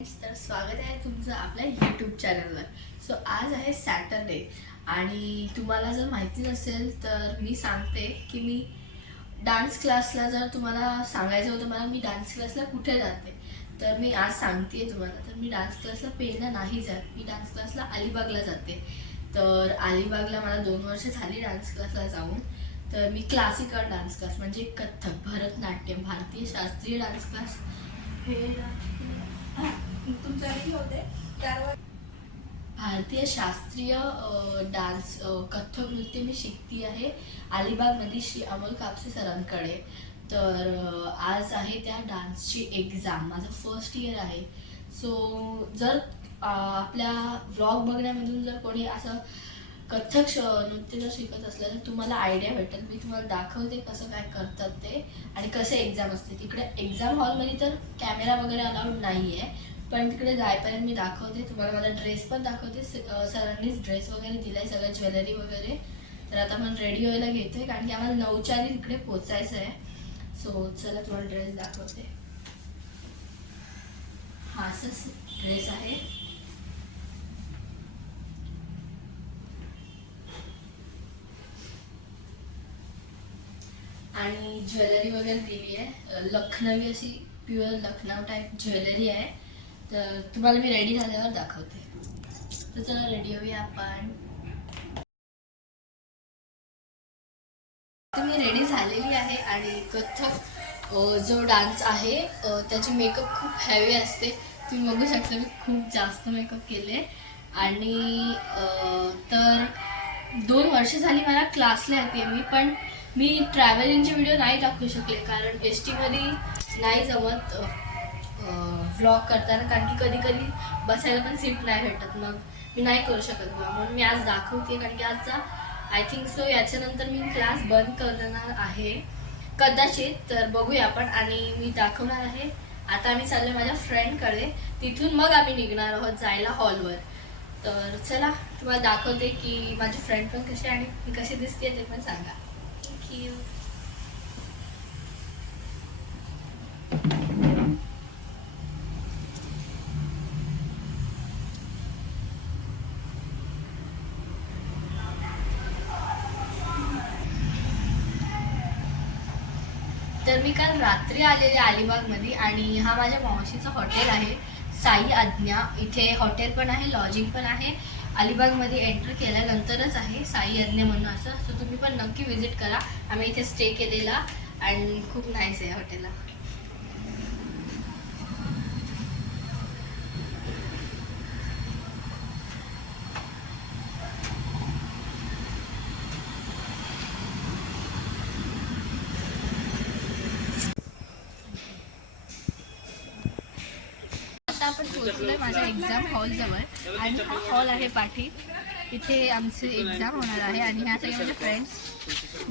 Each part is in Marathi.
तर स्वागत आहे तुमचं आपल्या यूट्यूब चॅनलवर. सो आज आहे सॅटरडे आणि तुम्हाला जर माहिती नसेल तर मी सांगते की मी डान्स क्लासला जर तुम्हाला सांगायचं होतं मला मी डान्स क्लासला कुठे जाते तर मी आज सांगते तुम्हाला. तर मी डान्स क्लासला पेनला नाही जात, मी डान्स क्लासला अलिबागला जाते. तर अलिबागला मला 2 वर्ष झाली डान्स क्लासला जाऊन. तर मी क्लासिकल डान्स क्लास म्हणजे कथ्थक, भरतनाट्यम, भारतीय शास्त्रीय डान्स क्लास हे तुमच्याही होते त्यावर भारतीय शास्त्रीय डान्स कथ्थक नृत्य मी शिकती आहे अलिबागमध्ये श्री अमोल कापसे सरांकडे. तर आज आहे त्या डान्सची एक्झाम, माझं फर्स्ट इयर आहे. सो जर आपल्या व्लॉग बघण्यामधून जर कोणी असं कथ्थक नृत्य जर शिकत असलं तर तुम्हाला आयडिया भेटेल. मी तुम्हाला दाखवते कसं काय करतात ते आणि कसे एक्झाम असते. तिकडे एक्झाम हॉलमध्ये तर कॅमेरा वगैरे अलाउड नाही आहे, पण तिकडे जायपर्यंत मी दाखवते तुम्हाला. माझा ड्रेस पण दाखवते, सरांनीच ड्रेस वगैरे दिलाय, सगळं ज्वेलरी वगैरे. तर आता आपण रेडी व्हायला घेतोय कारण की आम्हाला 9च्या आधी तिकडे पोचायचं आहे. सो चला तुम्हाला ड्रेस दाखवते. हा असंच ड्रेस आहे. आणि ज्वेलरी वगैरे दिली आहे, लखनवी अशी प्युअर लखनऊ टाईप ज्वेलरी आहे. तर तुम्हाला मी रेडी झाल्यावर दाखवते. तर चला रेडी होऊया आपण. तर मी रेडी झालेली आहे आणि कथ्थक जो डान्स आहे त्याची मेकअप खूप हेवी असते. तुम्ही बघू शकता मी खूप जास्त मेकअप केले. आणि तर 2 वर्ष झाली मला क्लासला येते मी, पण मी ट्रॅव्हलिंगचे व्हिडिओ नाही दाखवू शकले कारण एस टीमध्ये नाही जमत व्लॉग करताना, कारण की कधी कधी बसायला पण सीट नाही भेटत, मग मी नाही करू शकत ब्लॉग. म्हणून मी आज दाखवते कारण की आजचा आय थिंक सो याच्यानंतर मी क्लास बंद करणार आहे कदाचित. तर बघूया आपण. आणि मी दाखवणार आहे. आता आम्ही चाललो माझ्या फ्रेंडकडे, तिथून मग आम्ही निघणार आहोत जायला हॉलवर. तर चला तुम्हाला दाखवते की माझी फ्रेंड पण कशी आणि मी कशी दिसते ते पण सांगा. थँक्यू. तर मी काल रात्री आलेले अलिबागमध्ये आणि हा माझ्या मावशीचं हॉटेल आहे साई आज्ञा. इथे हॉटेल पण आहे, लॉजिंग पण आहे. अलिबागमध्ये एंटर केल्यानंतरच आहे साई आज्ञा म्हणून असं. सो तुम्ही पण नक्की व्हिजिट करा. आम्ही इथे स्टे केलेला आणि खूप नाईस आहे हॉटेलला. आता आपण पोहोचलोय माझ्या एक्झाम हॉलजवळ आणि हा हॉल आहे पाठी. इथे आमची एक्झाम होणार आहे आणि ह्या सगळ्या माझ्या फ्रेंड्स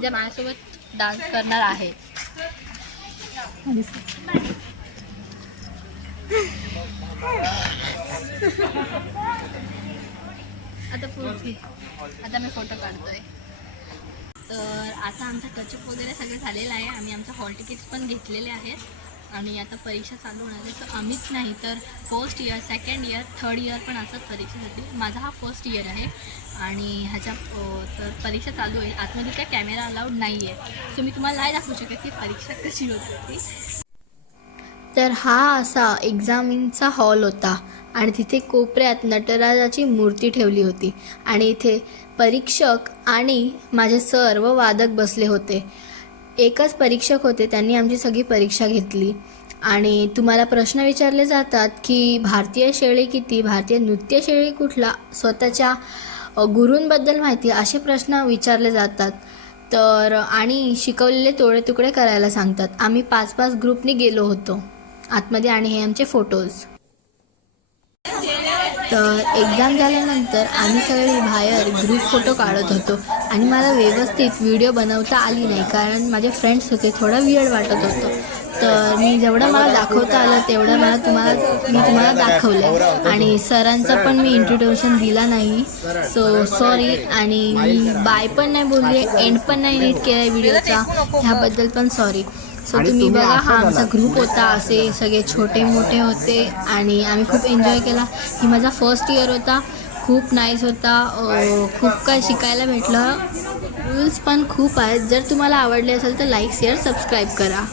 जे माझ्यासोबत डान्स करणार आहेत. आता पोहोचली, आता मी फोटो काढतोय. तर आता आमचा टचअप वगैरे सगळं झालेलं आहे. आम्ही आमचं हॉल तिकीट्स पण घेतलेले आहेत आणि आता परीक्षा चालू होणार आहे. तर आम्हीच नाही तर first year, second year, third year पण असतात परीक्षेसाठी. माझा हा फर्स्ट इयर आहे आणि ह्याच्या तर परीक्षा चालू होईल. आतमध्ये काय कॅमेरा अलाउड नाही आहे, सो मी तुम्हाला नाही दाखवू शकत की परीक्षा कशी होत होती. तर हा असा एक्झामिनचा हॉल होता आणि तिथे कोपऱ्यात नटराजाची मूर्ती ठेवली होती आणि इथे परीक्षक आणि माझे सर व वादक बसले होते. एकच परीक्षक होते, त्यांनी आमची सगळी परीक्षा घेतली. आणि तुम्हाला प्रश्न विचारले जातात की भारतीय शैली किती, भारतीय नृत्य शैली कुठला, स्वतःच्या गुरूंबद्दल माहिती, असे प्रश्न विचारले जातात. तर आणि शिकवलेले तोडे तुकडे करायला सांगतात. आम्ही 5-5 ग्रुपनी गेलो होतो आतमध्ये आणि हे आमचे फोटोज. तर एक्झाम झाल्यानंतर आम्ही सगळे बाहेर ग्रुप फोटो काढत होतो आणि मला व्यवस्थित व्हिडिओ बनवता आली नाही कारण माझे फ्रेंड्स होते, थोडं वियर्ड वाटत होतं. तर मी जेवढं मला दाखवता आलं तेवढं मी तुम्हाला दाखवलं आणि सरांचा पण मी इंट्रोडक्शन दिला नाही. So sorry. आणि मी बाय पण नाही बोलले, एंड पण नाही नीट केला व्हिडिओचा, ह्याबद्दल पण सॉरी. सो आणि तुम्ही बघा, असाच हा आमचा आलात. ग्रुप होता, असे सगळे छोटे मोठे होते आणि आम्ही खूप एन्जॉय केला. ही माझा फर्स्ट इयर होता, खूप नाईस होता. खूप काय शिकायला भेटलं. रूल्स पण खूप आहेत. जर तुम्हाला आवडले असेल तर लाईक शेअर सबस्क्राईब करा.